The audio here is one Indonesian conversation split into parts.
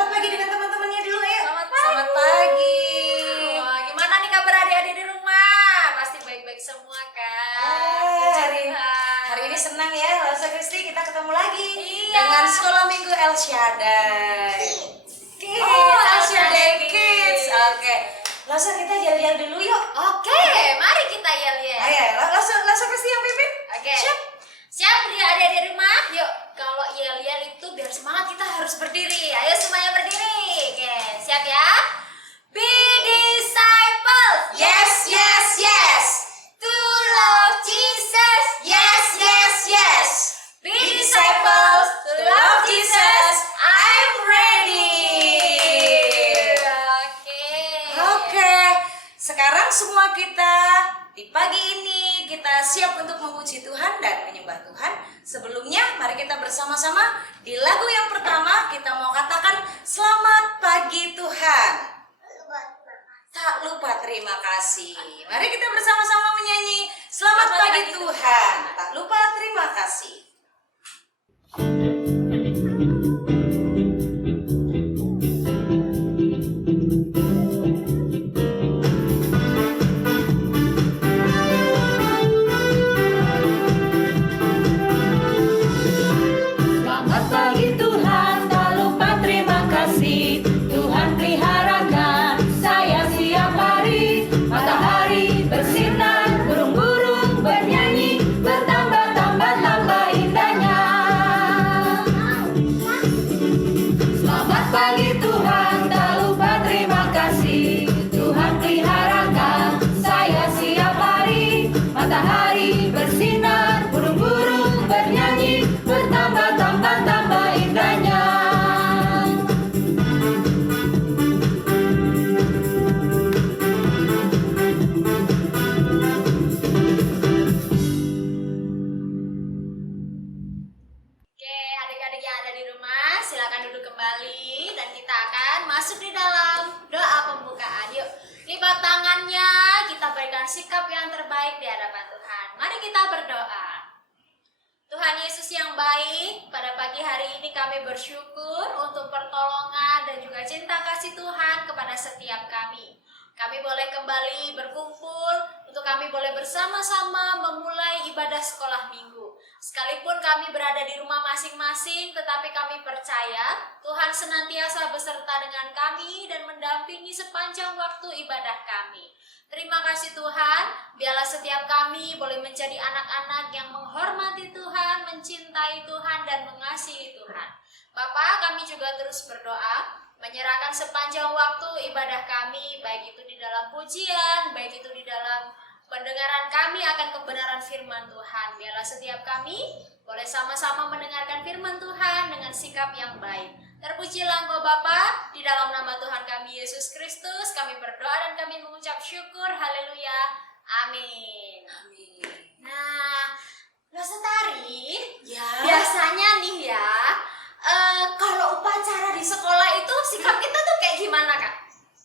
selamat pagi dengan teman-temannya dulu, ayo. Selamat pagi. Wah, gimana nih kabar adik-adik di rumah? Pasti baik-baik semua kan? Hari ini senang ya, Lasa Kristi, kita ketemu lagi Iya. dengan Sekolah Minggu El Shaddai. El Shaddai Kids. Oke. Lasa kita yel-yel dulu yuk. Oke, mari kita yel-yel. Ayo, Lasa Kristi yang pimpin. Oke. Siap. Siap dia adik-adik di rumah? Yuk, kalau yel-yel itu biar semangat kita harus berdiri. Ayo semuanya berdiri. Oke, siap ya? Be disciples. Yes, yes, yes. To love Jesus. Yes, yes, yes. Be disciples. To love Jesus. I'm ready. Oke, sekarang semua kita di pagi ini kita siap untuk memuji Tuhan dan menyembah Tuhan. Sebelumnya mari kita bersama-sama di lagu yang pertama kita mau katakan selamat pagi Tuhan. Tak lupa terima kasih. Mari kita bersama-sama menyanyi selamat pagi Tuhan. Tak lupa terima kasih. Selamat pagi Tuhan, tak lupa terima kasih. Tuhan peliharakan saya siap hari. Matahari bersinar, burung-burung bernyanyi, bertambah-tambah-tambah indahnya. Selamat pagi Tuhan, tak lupa terima kasih. Tuhan peliharakan saya siap hari. Matahari bersinar, burung-burung bernyanyi, bertambah-tambah-tambah indahnya. Oke, adik-adik yang ada di rumah, silakan duduk kembali dan kita akan masuk di dalam doa pembukaan. Yuk, lipat tangannya, kita berikan sikap yang terbaik di hadapan Tuhan. Mari kita berdoa. Tuhan Yesus yang baik, pada pagi hari ini kami bersyukur untuk pertolongan dan juga cinta kasih Tuhan kepada setiap kami. Kami boleh kembali berkumpul, untuk kami boleh bersama-sama memulai ibadah sekolah minggu. Sekalipun kami berada di rumah masing-masing, tetapi kami percaya Tuhan senantiasa beserta dengan kami dan mendampingi sepanjang waktu ibadah kami. Terima kasih Tuhan, biarlah setiap kami boleh menjadi anak-anak yang menghormati Tuhan, mencintai Tuhan, dan mengasihi Tuhan. Bapa, kami juga terus berdoa, menyerahkan sepanjang waktu ibadah kami, baik itu di dalam pujian, baik itu di dalam pendengaran kami akan kebenaran firman Tuhan. Biarlah setiap kami boleh sama-sama mendengarkan firman Tuhan dengan sikap yang baik. Terpujilah Engkau Bapa, di dalam nama Tuhan kami Yesus Kristus, kami berdoa dan kami mengucap syukur. Haleluya. Amin. Amin. Nah, Lestari, Ya. biasanya nih ya, kalau upacara di sekolah itu sikap kita tuh kayak gimana, Kak?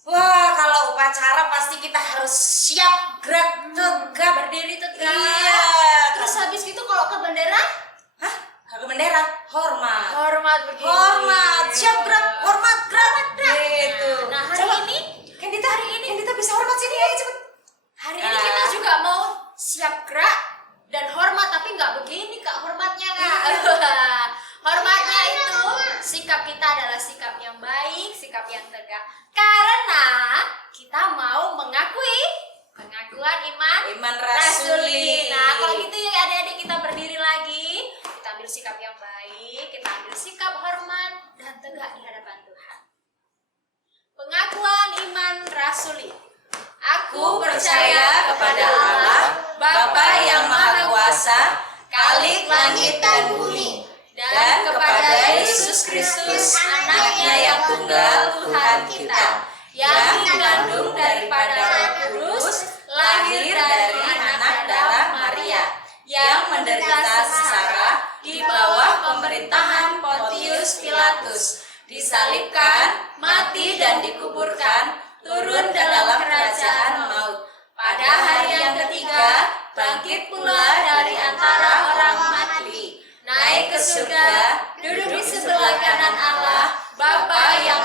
Wah, kalau upacara pasti kita harus siap gerak tegap. Berdiri tegak. Iya. Terus habis gitu kalau ke bendera, Hah? Harga bendera, hormat. hormat begini. Hormat, siap gerak, hormat gerak. Gitu. Nah, hari Coba, ini Kendita bisa hormat sini, ayo cepet. hari ini kita juga mau siap gerak dan hormat, tapi nggak begini Kak hormatnya, Kak. Hormatnya itu sikap kita adalah sikap yang baik, sikap yang tegak. Karena kita mau mengakui pengakuan iman Rasuli. Nah, kalau gitu ya adik-adik kita berdiri lagi. Kita ambil sikap yang baik, kita ambil sikap hormat dan tegak di hadapan Tuhan. Pengakuan iman rasuli. Aku percaya kepada Allah, Bapa yang Maha Kuasa, Khalik langit dan bumi, dan kepada Yesus Kristus, Anaknya yang tunggal Tuhan kita, yang dikandung daripada Roh Kudus, lahir dari anak darah Maria, yang menderita sengsara di bawah pemerintahan Pontius Pilatus, disalibkan, mati dan dikuburkan, turun dalam kerajaan maut. Pada hari yang ketiga, bangkit pula dari antara orang mati, naik ke surga, duduk di sebelah kanan Allah, Bapa yang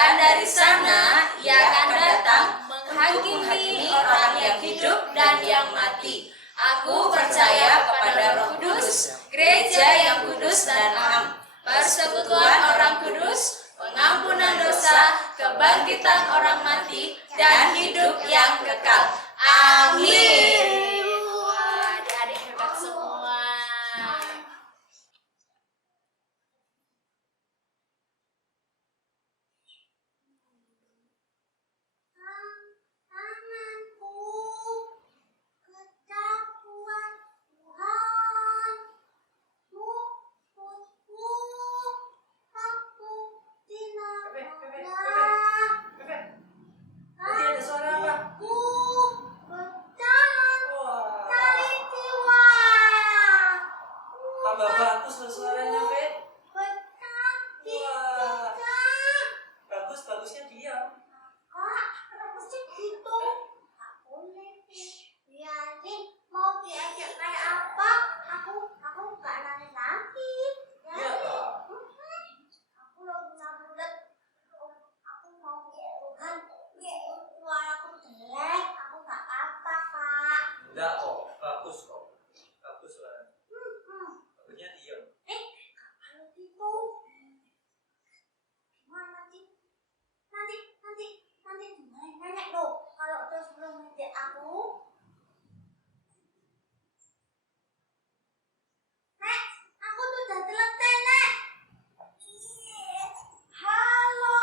Dan dari sana ia akan datang menghakimi orang yang hidup dan yang mati. Aku percaya kepada Roh Kudus, gereja yang kudus dan am, persekutuan orang kudus, pengampunan dosa, kebangkitan orang mati, dan hidup yang kekal. Amin. Wah, adik-adik hebat semua. Tanganku ketakuan Tuhan, luputku aku tinamalah. Tadi ada suara apa? Aku berjalan Wah, dari jiwa. tambah bagus loh suaranya, Fit. Berkati Wah. tidak. Bagusnya diam. Kak, kenapa sih gitu? Gak boleh, biarin. Mau diajak kayak apa? Aku gak nangis-nangis. Iya, Kak. Aku udah punya bulat. Aku mau Tuhan. Suaraku jelek. Aku gak apa-apa, Kak. Enggak kok, bagus kok. Bagus suaranya. Bagusnya diam. Kalau gitu, gimana sih? Nanti gimana nenek loh? Kalau terus belum ngejek aku, Nek, aku tuh udah telepon, Nek. Halo,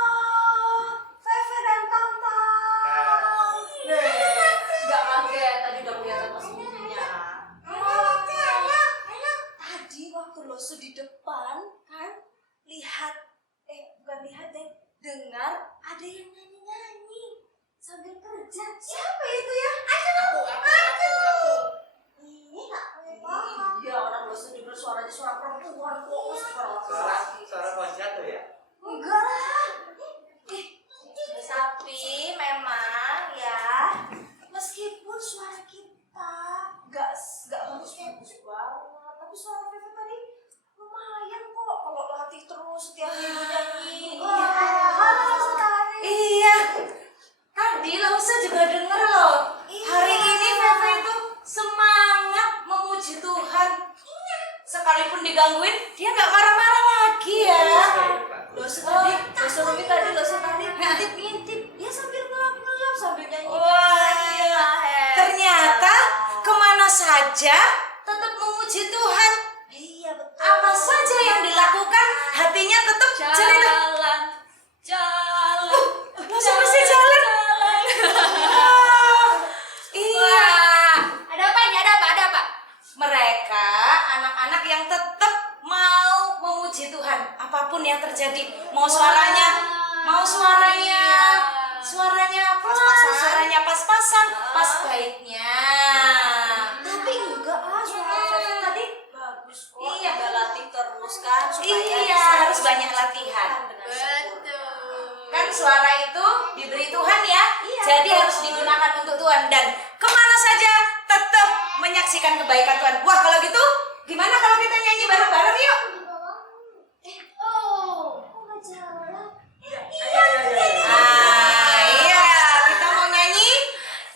Feve dan Tonton. Nggak kaget, tadi udah kelihatan pas mulutnya. Halo. Tadi waktu Losu di depan kan bukan lihat deh, dengar ada yang nyanyi sambil kerja. Siapa itu ya? Aku. Ini gak boleh bohong. Iya, orang Losu denger suaranya suara perempuan kok, suara Suara laki-laki. suara konjak tuh ya? Enggak lah. Tapi memang ya, meskipun suara kita nggak bagus-bagus banget, tapi suara Feve tadi lumayan kok kalau latih terus setiap minggu nyanyi. Halo, sekali. Iya. Tadi Lausa juga denger loh. Hari ini Feve itu semangat memuji Tuhan. Sekalipun digangguin, dia nggak marah-marah lagi ya. Losa Rumi tadi ngintip, dia sambil ngelap-ngelap sambil nyanyi. Wah, ternyata kemana saja tetap memuji Tuhan. Iya betul. Apa saja yang dilakukan, hatinya tetap cerita. Jalan. Losa masih jalan. Iya. Ada apa ini? Ada apa? Mereka anak-anak yang tetap mau memuji Tuhan apapun yang terjadi, mau suaranya pelan, suaranya pas-pasan, pas baiknya. Tapi enggak suara Feve tadi bagus kok. Iya. Udah latih terus kan supaya Iya, bisa harus banyak latihan. Betul. Kan suara itu diberi Tuhan ya, jadi harus digunakan untuk Tuhan dan kemana saja tetap menyaksikan kebaikan Tuhan. Wah, kalau gitu gimana kalau kita nyanyi bareng-bareng yuk? Aku gak jalan. Iya, kita mau nyanyi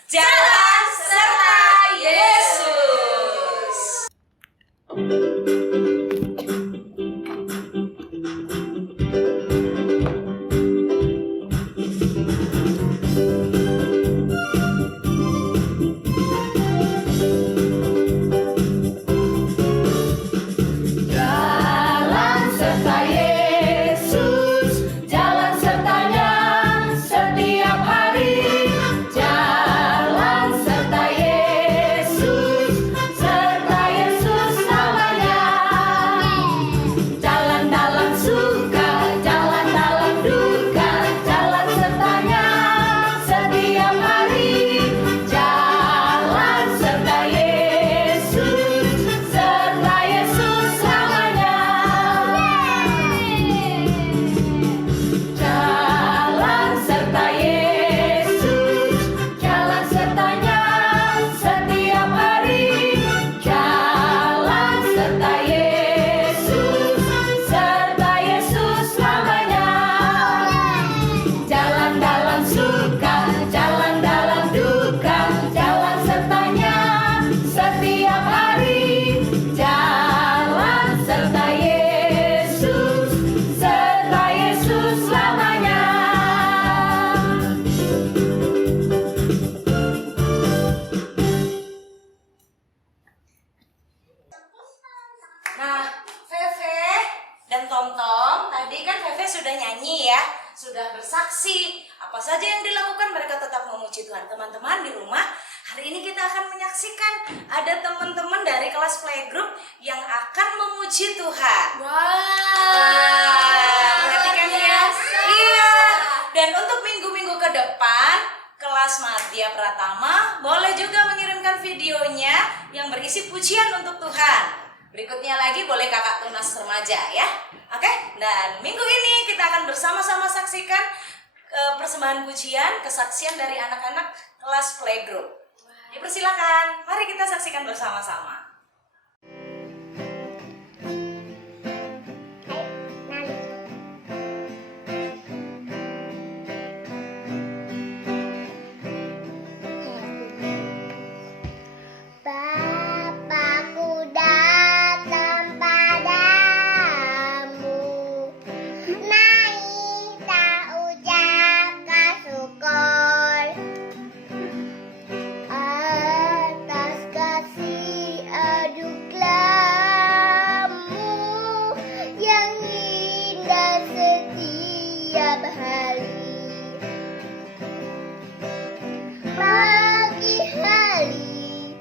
Jalan Serta Yesus. Jalan bernyanyi ya, sudah bersaksi. Apa saja yang dilakukan mereka tetap memuji Tuhan. Teman-teman di rumah, hari ini kita akan menyaksikan ada teman-teman dari kelas playgroup yang akan memuji Tuhan. Perhatikan ya. Iya. Dan untuk minggu-minggu ke depan, kelas Madya Pratama boleh juga mengirimkan videonya yang berisi pujian untuk Tuhan. Berikutnya lagi boleh kakak Tunas remaja ya. Oke, dan minggu ini kita akan bersama-sama saksikan persembahan pujian, kesaksian dari anak-anak kelas playgroup. Dipersilakan, mari kita saksikan bersama-sama. Bapakku datang padamu, naik tak ucapkan syukur atas kasih anugerahmu yang indah setiap hari. Pagi hari,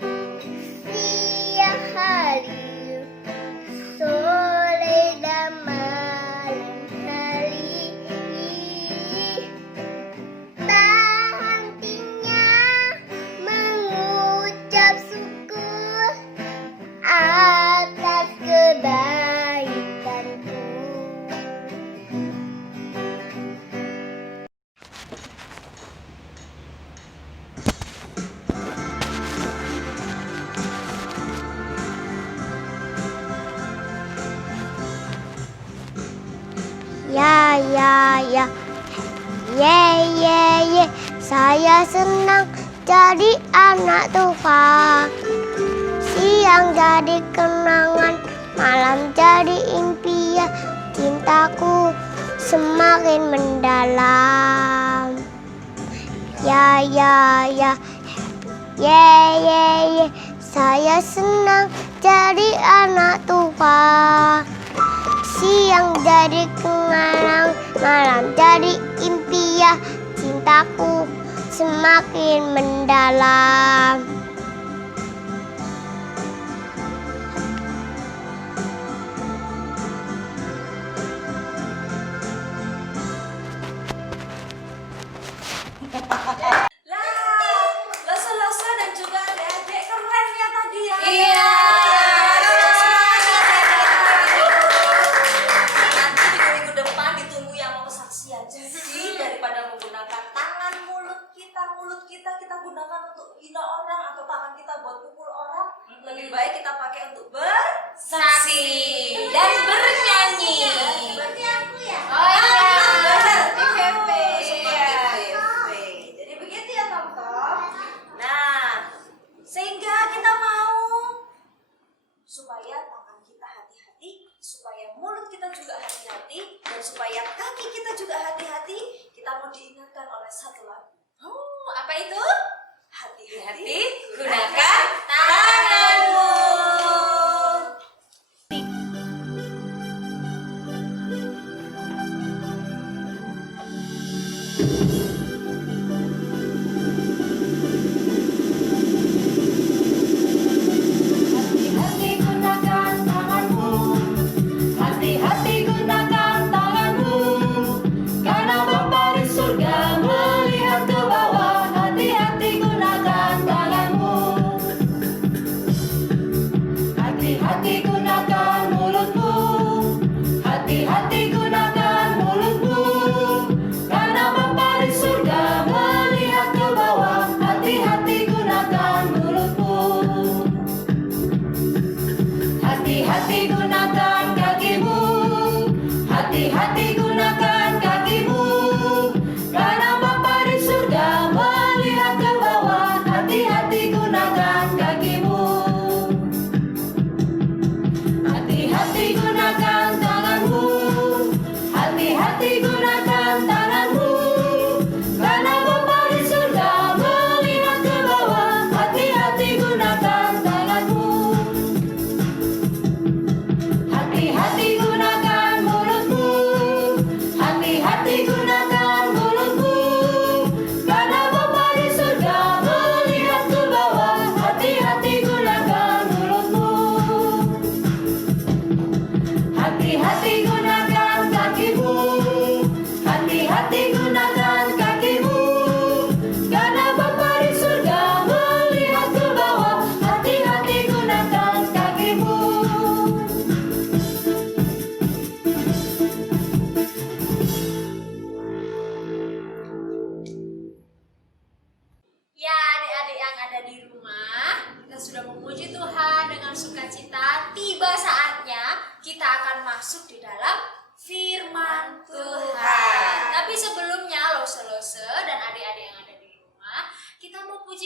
siang hari, sore dan malam hari, tak hentinya mengucap syukur atas kebaikanmu. Ya, ye, saya senang jadi anak Tuhan. Siang jadi kenangan, malam jadi impian, cintaku semakin mendalam. Ya, ye, saya senang jadi anak Tuhan. Siang jadi kenangan, malam jadi impian, cintaku semakin mendalam. Loso-loso dan juga adik-adik keren ya tadi ya. Iya. Nanti di minggu depan ditunggu yang mau kesaksian. Jadi daripada menggunakan tangan mulut kita gunakan untuk hina orang atau tangan kita buat pukul orang, lebih baik kita pakai untuk bersaksi dan bernyanyi. Seperti aku ya. Oh iya. Benar, Di VP. Iya, VP. Jadi begitu ya, Tom-Tom. Nah, sehingga kita mau supaya tangan kita hati-hati, supaya mulut kita juga hati-hati, dan supaya kaki kita juga hati-hati, kita mau diingatkan oleh satu lagu. Oh, apa itu? Hati-hati gunakan tanganmu. Hati-hati gunakan tanganmu, hati-hati gunakan tanganmu, karena Bapa di surga melihat ke bawah. Hati-hati gunakan tanganmu,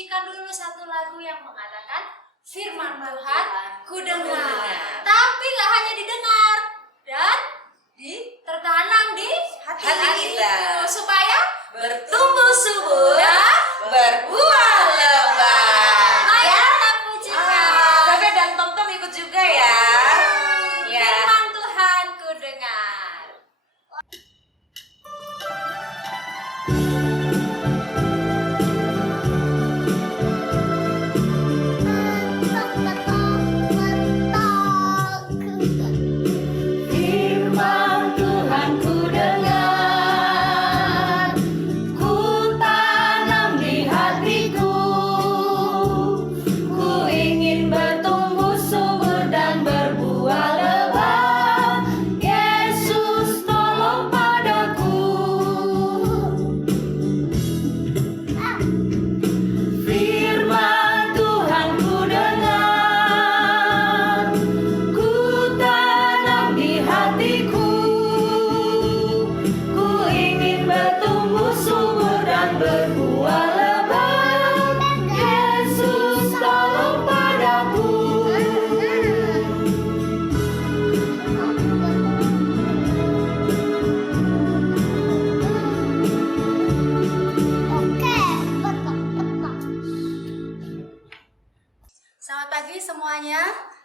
pujikan dulu satu lagu yang mengatakan firman Tuhan ku dengar. dengar. Tapi nggak hanya didengar dan tertanam di Hati kita. supaya Bertumbuh subur dan berbuah lebat. mari Ya. kita pujikan. Kakak dan Tom ikut juga ya. Ya. Firman Tuhan ku dengar. Firman Tuhan ku dengar, ku tanam di hatiku, ku ingin bertumbuh subur dan berbuah lebat. Yesus tolong padaku. Firman Tuhan ku dengar, ku tanam di hatiku, ku ingin bertumbuh subur dan berbuah lebat. Yesus tolong padaku. Selamat pagi semuanya.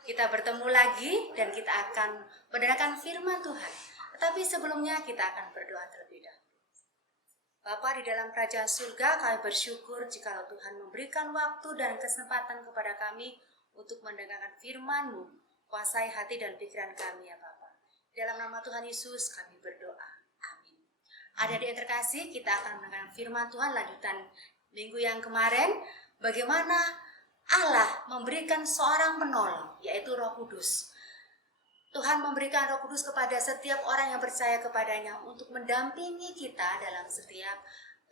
Kita bertemu lagi dan kita akan mendengarkan firman Tuhan. Tetapi sebelumnya kita akan berdoa terlebih dahulu. Bapa di dalam kerajaan surga, kami bersyukur jikalau Tuhan memberikan waktu dan kesempatan kepada kami untuk mendengarkan firman-Mu. Kuasai hati dan pikiran kami ya Bapa. Dalam nama Tuhan Yesus kami berdoa. Amin. Adik-adik yang terkasih, kita akan mendengarkan firman Tuhan lanjutan minggu yang kemarin. Bagaimana Allah memberikan seorang penolong, yaitu Roh Kudus. Tuhan memberikan Roh Kudus kepada setiap orang yang percaya kepadanya untuk mendampingi kita dalam setiap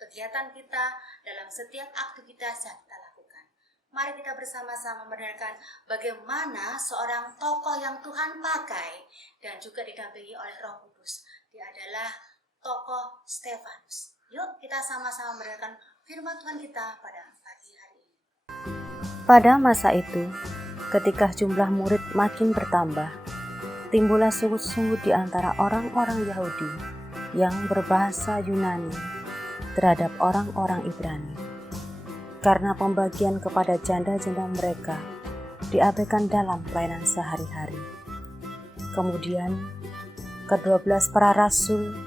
kegiatan kita, dalam setiap aktivitas yang kita lakukan. Mari kita bersama-sama mendengarkan bagaimana seorang tokoh yang Tuhan pakai dan juga didampingi oleh Roh Kudus. Dia adalah tokoh Stefanus. Yuk kita sama-sama mendengarkan firman Tuhan kita pada pagi hari ini. Pada masa itu, ketika jumlah murid makin bertambah, timbullah sungguh-sungguh di antara orang-orang Yahudi yang berbahasa Yunani terhadap orang-orang Ibrani, karena pembagian kepada janda-janda mereka diabaikan dalam pelayanan sehari-hari. Kemudian, ke-12 para rasul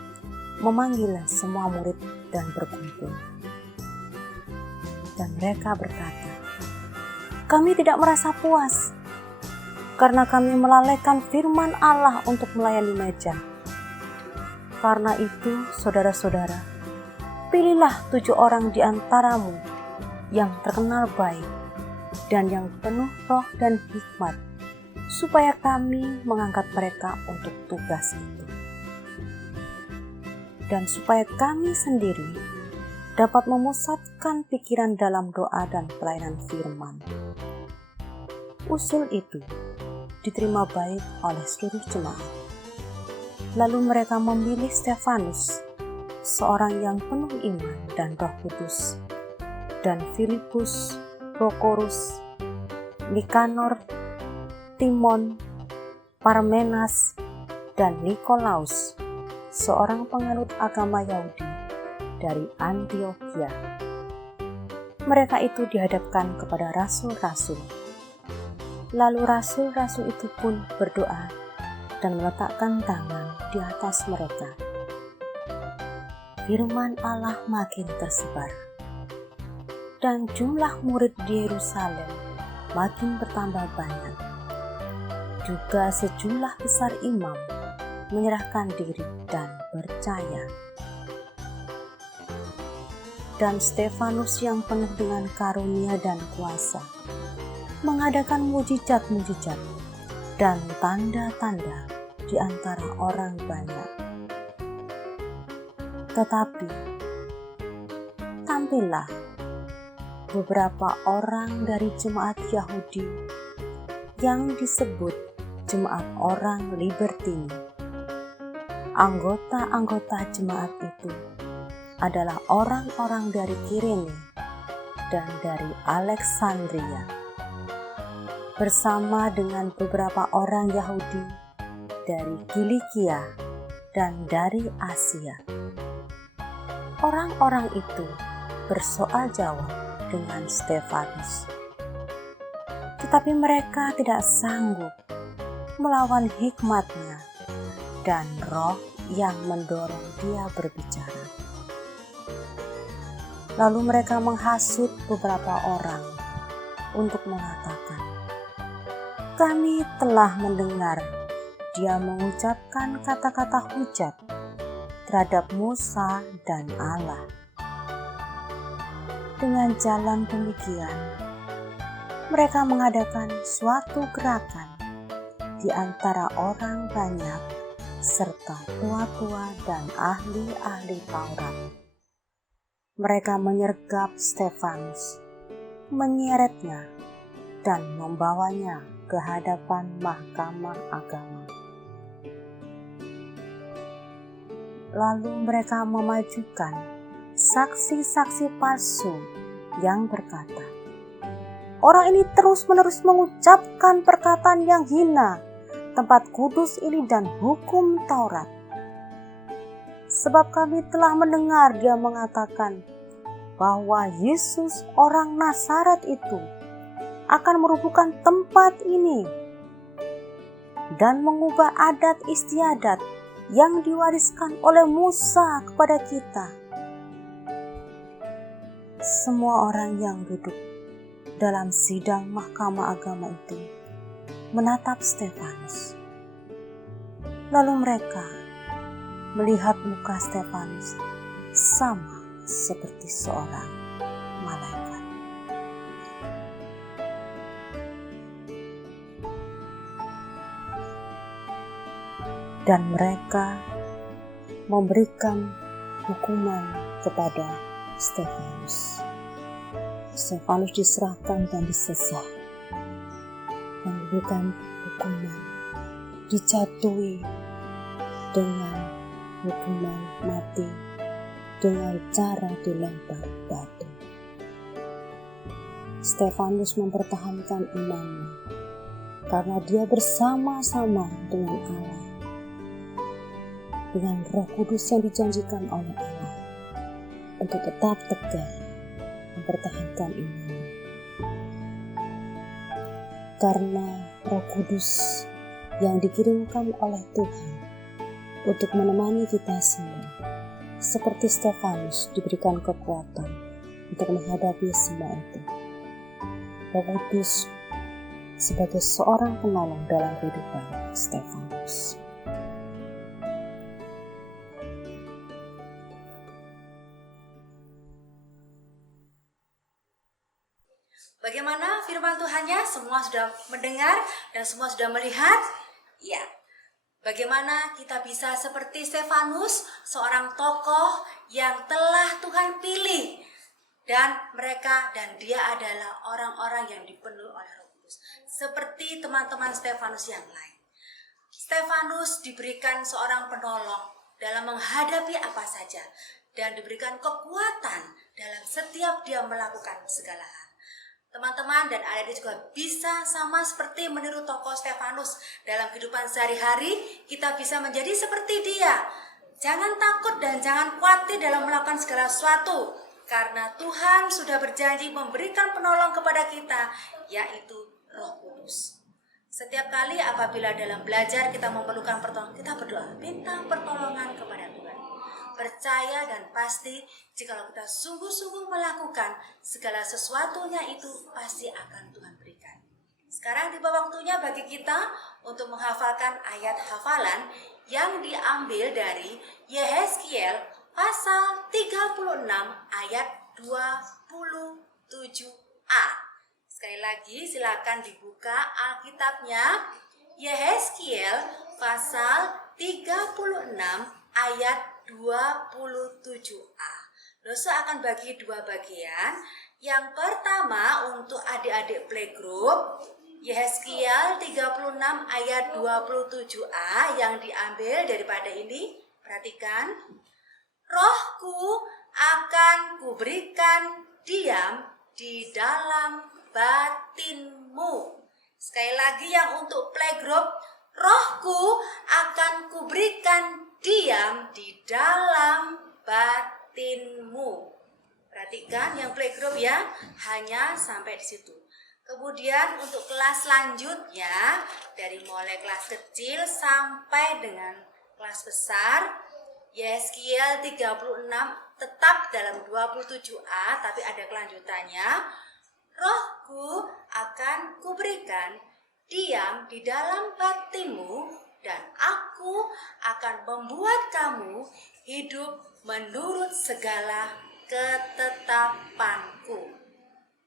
memanggil semua murid dan berkumpul. Dan mereka berkata, "Kami tidak merasa puas, karena kami melalaikan firman Allah untuk melayani meja. Karena itu, saudara-saudara, pilihlah 7 orang di antaramu yang terkenal baik dan yang penuh roh dan hikmat, supaya kami mengangkat mereka untuk tugas itu. Dan supaya kami sendiri dapat memusatkan pikiran dalam doa dan pelayanan firman." Usul itu diterima baik oleh seluruh jemaat. Lalu mereka memilih Stefanus, seorang yang penuh iman dan Roh Kudus, dan Filipus, Prokorus, Nikanor, Timon, Parmenas, dan Nikolaus, seorang penganut agama Yahudi dari Antiokhia. Mereka itu dihadapkan kepada rasul-rasul. Lalu rasul-rasul itu pun berdoa dan meletakkan tangan di atas mereka. Firman Allah makin tersebar, dan jumlah murid di Yerusalem makin bertambah banyak. Juga sejumlah besar imam menyerahkan diri dan percaya. Dan Stefanus yang penuh dengan karunia dan kuasa mengadakan mujizat-mujizat dan tanda-tanda di antara orang banyak. Tetapi tampillah beberapa orang dari jemaat Yahudi yang disebut jemaat orang Libertini. Anggota-anggota jemaat itu adalah orang-orang dari Kirene dan dari Alexandria, bersama dengan beberapa orang Yahudi dari Kilikia dan dari Asia. Orang-orang itu bersoal jawab dengan Stefanus, tetapi mereka tidak sanggup melawan hikmatnya dan roh yang mendorong dia berbicara. Lalu mereka menghasut beberapa orang untuk mengatakan, "Kami telah mendengar dia mengucapkan kata-kata hujat terhadap Musa dan Allah." Dengan jalan demikian, mereka mengadakan suatu gerakan di antara orang banyak serta tua-tua dan ahli-ahli Taurat. Mereka menyergap Stefanus, menyeretnya, dan membawanya ke hadapan mahkamah agama. Lalu mereka memajukan saksi-saksi palsu yang berkata, "Orang ini terus-menerus mengucapkan perkataan yang hina tempat kudus ini dan hukum Taurat. Sebab kami telah mendengar dia mengatakan bahwa Yesus orang Nazaret itu akan merubuhkan tempat ini dan mengubah adat istiadat yang diwariskan oleh Musa kepada kita." Semua orang yang duduk dalam sidang mahkamah agama itu menatap Stefanus. Lalu mereka melihat muka Stefanus sama seperti seorang malaikat. Dan mereka memberikan hukuman kepada Stefanus. Stefanus diserahkan dan disesah, dan diberikan hukuman, dijatuhi dengan hukuman mati dengan cara dilempar batu. Stefanus mempertahankan imannya karena dia bersama-sama dengan Allah, dengan Roh Kudus yang dijanjikan oleh Allah, untuk tetap tegar mempertahankan imannya. Karena Roh Kudus yang dikirimkan oleh Tuhan untuk menemani kita semua, seperti Stefanus diberikan kekuatan untuk menghadapi semua itu. Roh Kudus sebagai seorang penolong dalam kehidupan Stefanus. Bagaimana firman Tuhannya? Semua sudah mendengar dan semua sudah melihat? Ya. Bagaimana kita bisa seperti Stefanus, seorang tokoh yang telah Tuhan pilih, dan dia adalah orang-orang yang dipenuhi oleh Roh Kudus, seperti teman-teman Stefanus yang lain. Stefanus diberikan seorang penolong dalam menghadapi apa saja, dan diberikan kekuatan dalam setiap dia melakukan segala hal. Teman-teman dan adik-adik juga bisa sama seperti meniru tokoh Stefanus. Dalam kehidupan sehari-hari kita bisa menjadi seperti dia. Jangan takut dan jangan khawatir dalam melakukan segala sesuatu, karena Tuhan sudah berjanji memberikan penolong kepada kita, yaitu Roh Kudus. Setiap kali apabila dalam belajar kita memerlukan pertolongan, kita berdoa, minta pertolongan kepada Tuhan. Percaya dan pasti jikalau kita sungguh-sungguh melakukan, segala sesuatunya itu pasti akan Tuhan berikan. Sekarang tiba waktunya bagi kita untuk menghafalkan ayat hafalan yang diambil dari Yehezkiel pasal 36 ayat 27a. Sekali lagi silakan dibuka Alkitabnya, Yehezkiel pasal 36 ayat 27a. Dosa akan bagi dua bagian. Yang pertama untuk adik-adik playgroup, Yehezkiel 36 ayat 27a yang diambil daripada ini. Perhatikan. Rohku akan kuberikan diam di dalam batinmu. Sekali lagi yang untuk playgroup, rohku akan kuberikan diam di dalam batinmu. Perhatikan yang playgroup ya, hanya sampai di situ. Kemudian untuk kelas selanjutnya, dari mulai kelas kecil sampai dengan kelas besar, Yeskiel 36 tetap dalam 27a, tapi ada kelanjutannya. Rohku akan kuberikan diam di dalam batinmu, dan aku akan membuat kamu hidup menurut segala ketetapanku.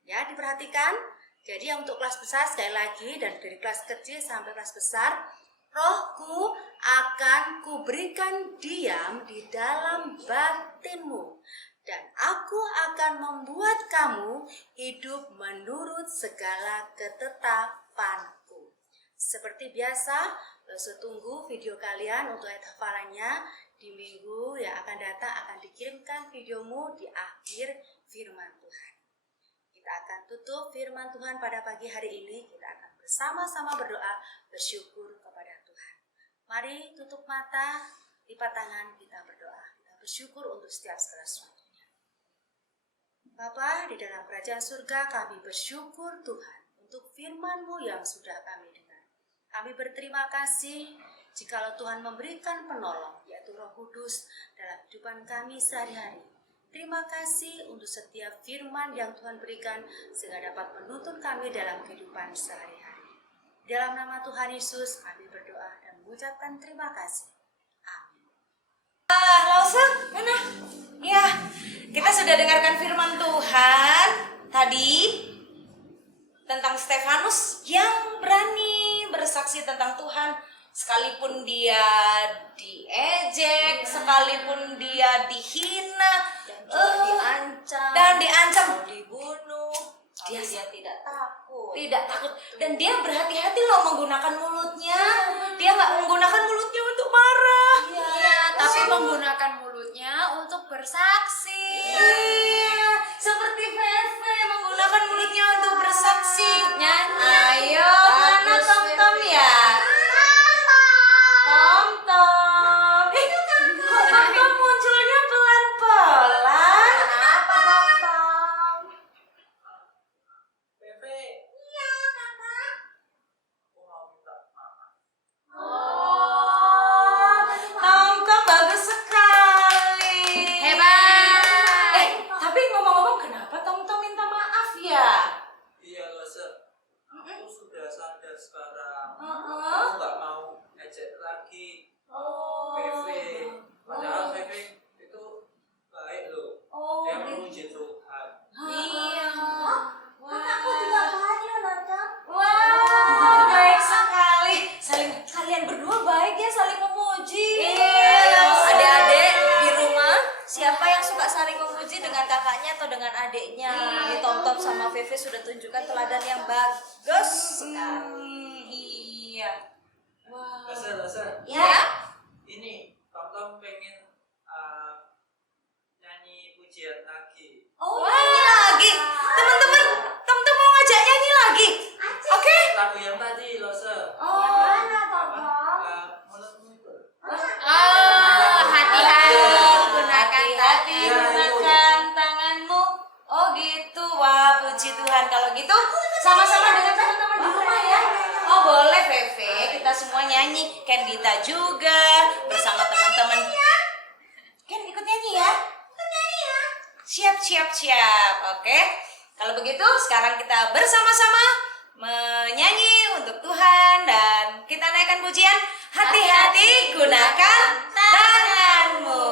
Ya, diperhatikan. Jadi yang untuk kelas besar sekali lagi, dan dari kelas kecil sampai kelas besar, rohku akan kuberikan diam di dalam batinmu, dan aku akan membuat kamu hidup menurut segala ketetapanku. Seperti biasa, tunggu video kalian untuk ayat hafalannya. Di minggu yang akan datang akan dikirimkan videomu di akhir firman Tuhan. Kita akan tutup firman Tuhan pada pagi hari ini. Kita akan bersama-sama berdoa, bersyukur kepada Tuhan. Mari tutup mata, lipat tangan, kita berdoa. Kita bersyukur untuk setiap segala sesuatunya. Bapa di dalam kerajaan surga, kami bersyukur Tuhan untuk firman-Mu yang sudah kami dengar. Kami berterima kasih jikalau Tuhan memberikan penolong, yaitu Roh Kudus dalam kehidupan kami sehari-hari. Terima kasih untuk setiap firman yang Tuhan berikan sehingga dapat menuntun kami dalam kehidupan sehari-hari. Dalam nama Tuhan Yesus kami berdoa dan mengucapkan terima kasih. Amin. Lausa, mana? Ya, kita sudah dengarkan firman Tuhan tadi tentang Stefanus yang berani bersaksi tentang Tuhan. Sekalipun dia diejek, sekalipun dia dihina, dan diancam, dibunuh, dia tidak takut. tidak takut, dan dia berhati-hati loh menggunakan mulutnya. Dia nggak menggunakan mulutnya untuk marah. Iya, tapi menggunakan mulutnya untuk bersaksi. Iya, seperti Feve menggunakan mulutnya untuk bersaksi. Nyanyi. Ayo, mana Bagus, Tom-Tom Feve. ya? Tom-Tom. Kok Tom-Tom munculnya pelan-pelan? Kenapa, Tom? Pepe, Iya, kakak. aku mau minta maaf. Oh, Tom-Tom bagus sekali. Hebat. Tapi ngomong-ngomong, kenapa Tom-Tom minta maaf ya? Iya, Loser. Aku sudah sadar sekarang. Heeh. Aku nggak mau ejek lagi. Oh. Pepe. Padahal Pepe itu baik loh. Oh, Dia memuji Tuhan. iya. Kakakku juga bahagia loh, Tom. Wah, baik sekali. Kalian berdua baik ya, saling memuji. Iya, Adik-adik di rumah, siapa yang suka saling memuji dengan kakaknya atau dengan adiknya? Ini Tom-Tom sama Feve sudah tunjukkan teladan yang bagus sekali. Iya. Wah. Loser. Ya. Ini Tom pengen nyanyi pujian lagi. Oh, nyanyi lagi. Teman-teman, Tom-Tom mau ngajak nyanyi lagi. Oke? Lagu yang tadi, Loser. Oh. Mana, Tom? Mulutmu itu. Oh, hati-hati gunakan Hati-hati Ya, gunakan tanganmu. Oh gitu. Wah, puji Tuhan. Kalau gitu sama-sama dengan teman-teman di rumah ya. Oh boleh Feve, kita semua nyanyi. Ken Dita juga bersama teman-teman. Ken ikut nyanyi ya. Siap. Oke. Kalau begitu sekarang kita bersama-sama menyanyi untuk Tuhan dan kita naikkan pujian. Hati-hati gunakan tanganmu.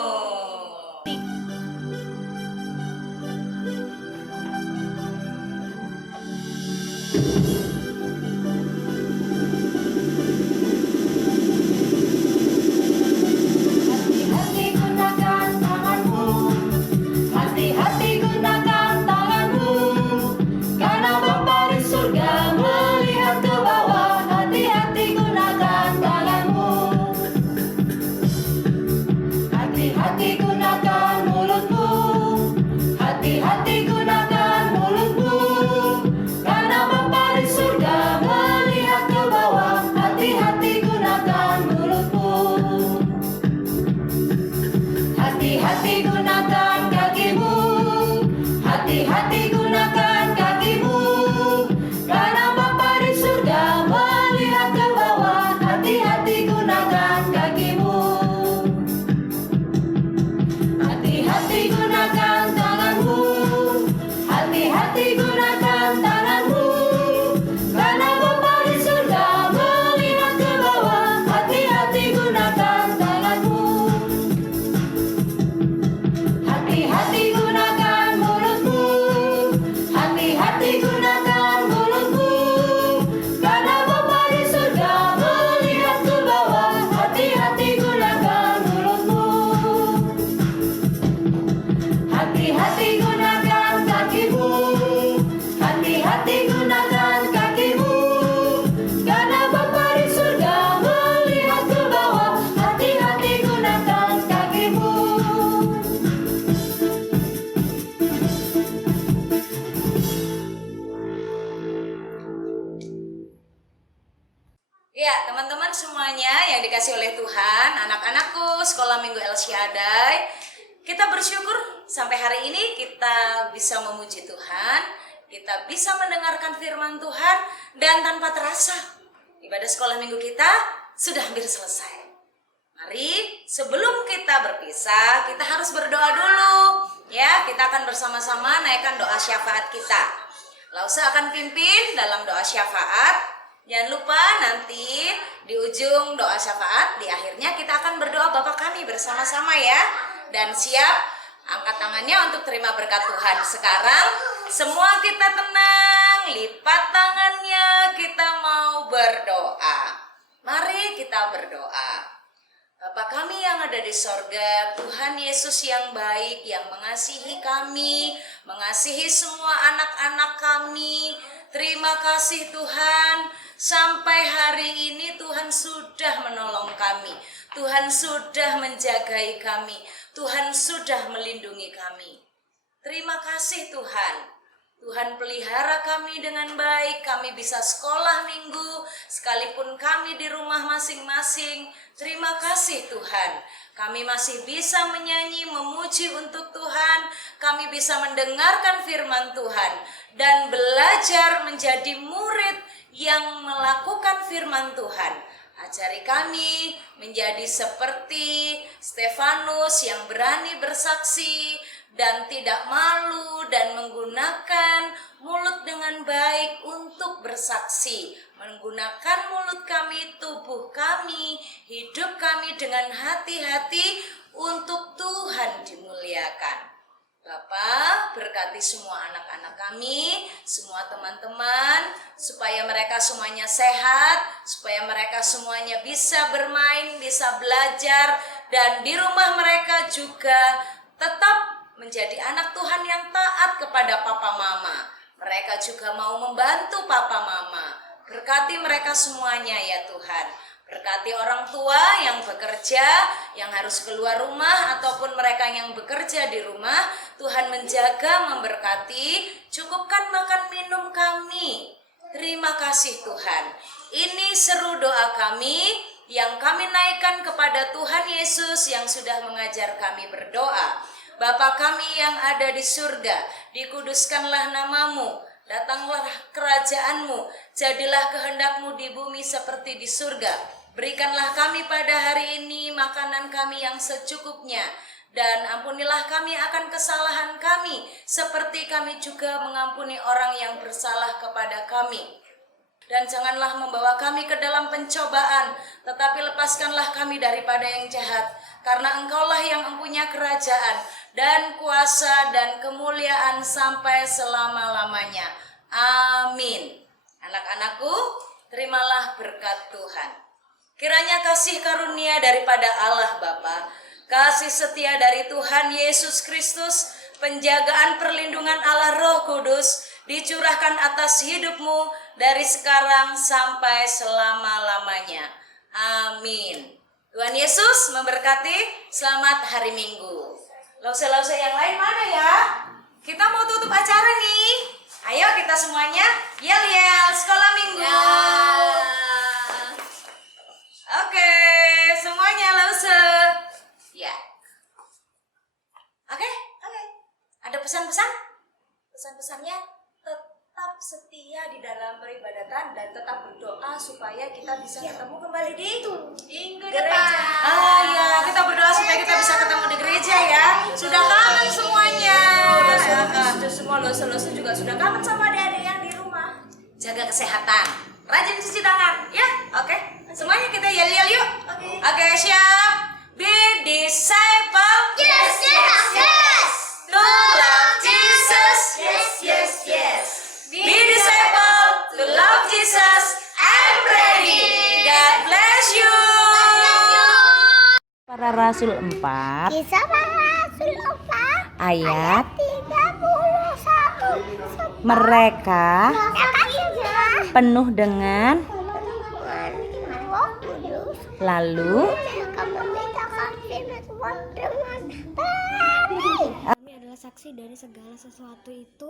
Hati-hati gunakan tanganmu, hati-hati gunakan tanganmu, karena Bapa di surga melihat ke bawah. Hati-hati gunakan tanganmu, hati-hati gunakan mulutmu, hati-hati gunakan mulutmu, gunakan kakimu. Hati-hati gunakan kakimu. Karena Bapa di surga melihat ke bawah. Hati-hati gunakan kakimu. Hati-hati gunakan tanganmu. Hati-hati gunakan tanganmu. Karena Bapa di surga melihat ke bawah. Hati-hati gunakan tanganmu. Hati-hati gunakan mulutmu. Hati-hati gunakan mulutmu. Karena Bapa di surga melihat ke bawah. Hati-hati gunakan mulutmu. Hati-hati gunakan kakimu. Hati-hati gunakan kakimu. Karena Bapa di surga melihat ke bawah. Hati-hati gunakan kakimu. Ya, teman-teman semuanya yang dikasih oleh Tuhan, anak-anakku sekolah minggu El Shaddai, kita bersyukur sampai hari ini kita bisa memuji Tuhan, kita bisa mendengarkan firman Tuhan, dan tanpa terasa ibadah sekolah minggu kita sudah hampir selesai. Mari sebelum kita berpisah, kita harus berdoa dulu. Ya, kita akan bersama-sama naikkan doa syafaat kita. Lausa akan pimpin dalam doa syafaat. Jangan lupa nanti di ujung doa syafaat, di akhirnya kita akan berdoa Bapa kami bersama-sama ya. Dan siap angkat tangannya untuk terima berkat Tuhan. Sekarang semua kita tenang, lipat tangannya, kita mau berdoa. Mari kita berdoa. Bapa kami yang ada di sorga, Tuhan Yesus yang baik, yang mengasihi kami, mengasihi semua anak-anak kami. Terima kasih Tuhan, sampai hari ini Tuhan sudah menolong kami. Tuhan sudah menjagai kami. Tuhan sudah melindungi kami. Terima kasih Tuhan. Tuhan pelihara kami dengan baik, kami bisa sekolah minggu, sekalipun kami di rumah masing-masing. Terima kasih Tuhan, kami masih bisa menyanyi, memuji untuk Tuhan, kami bisa mendengarkan firman Tuhan, dan belajar menjadi murid yang melakukan firman Tuhan. Ajari kami menjadi seperti Stefanus yang berani bersaksi, dan tidak malu dan menggunakan mulut dengan baik untuk bersaksi. Menggunakan mulut kami, tubuh kami, hidup kami dengan hati-hati untuk Tuhan dimuliakan. Bapa, berkati semua anak-anak kami, semua teman-teman, supaya mereka semuanya sehat, supaya mereka semuanya bisa bermain, bisa belajar, dan di rumah mereka juga tetap menjadi anak Tuhan yang taat kepada papa mama. Mereka juga mau membantu papa mama. Berkati mereka semuanya ya Tuhan. Berkati orang tua yang bekerja, yang harus keluar rumah, ataupun mereka yang bekerja di rumah. Tuhan menjaga, memberkati, cukupkan makan minum kami. Terima kasih Tuhan. Ini seru doa kami yang kami naikkan kepada Tuhan Yesus yang sudah mengajar kami berdoa. Bapa kami yang ada di surga, dikuduskanlah namamu, datanglah kerajaanmu, jadilah kehendakmu di bumi seperti di surga. Berikanlah kami pada hari ini makanan kami yang secukupnya, dan ampunilah kami akan kesalahan kami, seperti kami juga mengampuni orang yang bersalah kepada kami. Dan janganlah membawa kami ke dalam pencobaan, tetapi lepaskanlah kami daripada yang jahat, karena Engkaulah yang mempunyai kerajaan, dan kuasa, dan kemuliaan sampai selama-lamanya. Amin. Anak-anakku, terimalah berkat Tuhan. Kiranya kasih karunia daripada Allah Bapa, kasih setia dari Tuhan Yesus Kristus, penjagaan perlindungan Allah Roh Kudus, dicurahkan atas hidupmu dari sekarang sampai selama-lamanya. Amin. Tuhan Yesus memberkati. Selamat hari Minggu. Lause-lause yang lain mana ya? Kita mau tutup acara nih. Ayo kita semuanya yel-yel sekolah minggu. Ya. Oke, semuanya lause. Ya. Oke. pesan-pesan? Pesan-pesannya tetap setia di dalam peribadatan dan tetap berdoa supaya kita bisa ketemu kembali di Minggu gereja. depan. Ah ya, kita berdoa supaya kita bisa ketemu di gereja ya. Sudah kangen semuanya. Sudah semua loso-loso juga sudah kangen sama adik-adik yang di rumah. Jaga kesehatan, rajin cuci tangan, ya. Oke, semuanya kita yel-yel yuk. Oke, siap. Be disciple. Yes, yes, yes. To love Jesus. Yes, yes, yes. Be disciple. To love Jesus. I'm ready. God bless you. Para Rasul 4 Kisah para Rasul 4 ayat 31. mereka penuh dengan lalu Kami adalah saksi dari segala sesuatu itu,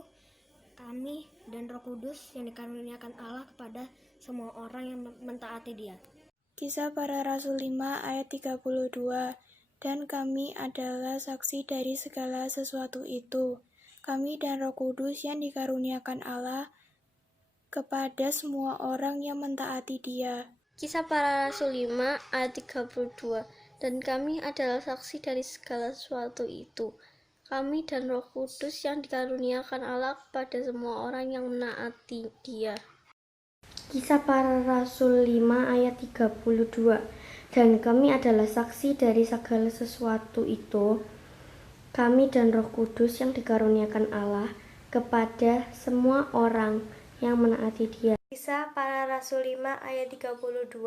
kami dan Roh Kudus yang dikaruniakan Allah kepada semua orang yang mentaati Dia. Kisah para Rasul 5 ayat 32. Dan kami adalah saksi dari segala sesuatu itu, kami dan Roh Kudus yang dikaruniakan Allah kepada semua orang yang mentaati Dia. Kisah para Rasul 5 ayat 32. Dan kami adalah saksi dari segala sesuatu itu, kami dan Roh Kudus yang dikaruniakan Allah kepada semua orang yang menaati Dia. Kisah para Rasul 5 ayat 32. Dan kami adalah saksi dari segala sesuatu itu, kami dan Roh Kudus yang dikaruniakan Allah kepada semua orang yang menaati Dia. Kisah para Rasul 5 ayat 32.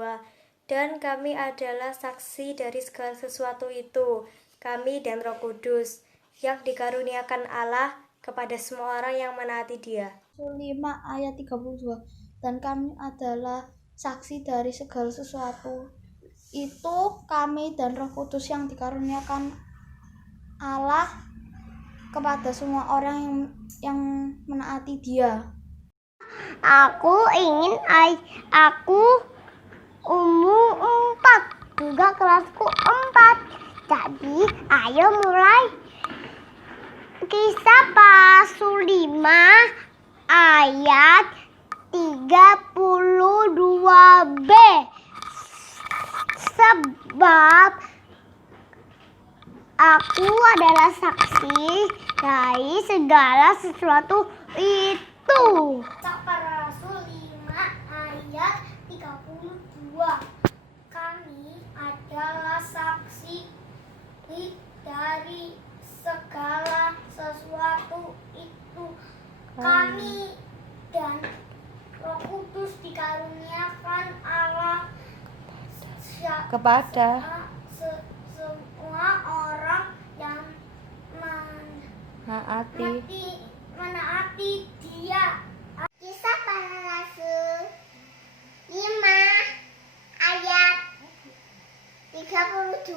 Dan kami adalah saksi dari segala sesuatu itu, kami dan Roh Kudus yang dikaruniakan Allah kepada semua orang yang menaati Dia. Rasul 5 ayat 32. Dan kami adalah saksi dari segala sesuatu itu, kami dan Roh Kudus yang dikaruniakan Allah kepada semua orang yang menaati Dia. Aku ingin umur 4, juga kelasku 4. Jadi ayo mulai. Kisah Rasul 5 ayat 32b. Sebab aku adalah saksi dari segala sesuatu itu. Kisah para Rasul 5 ayat 32. Kami adalah saksi dari segala sesuatu itu, kami dan Roh Kudus dikaruniakan Allah kepada semua orang yang menaati Dia. Kisah para Rasul 5 ayat 32.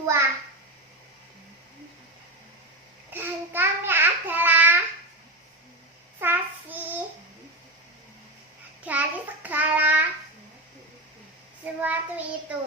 Dan kami adalah saksi dari segala sesuatu itu,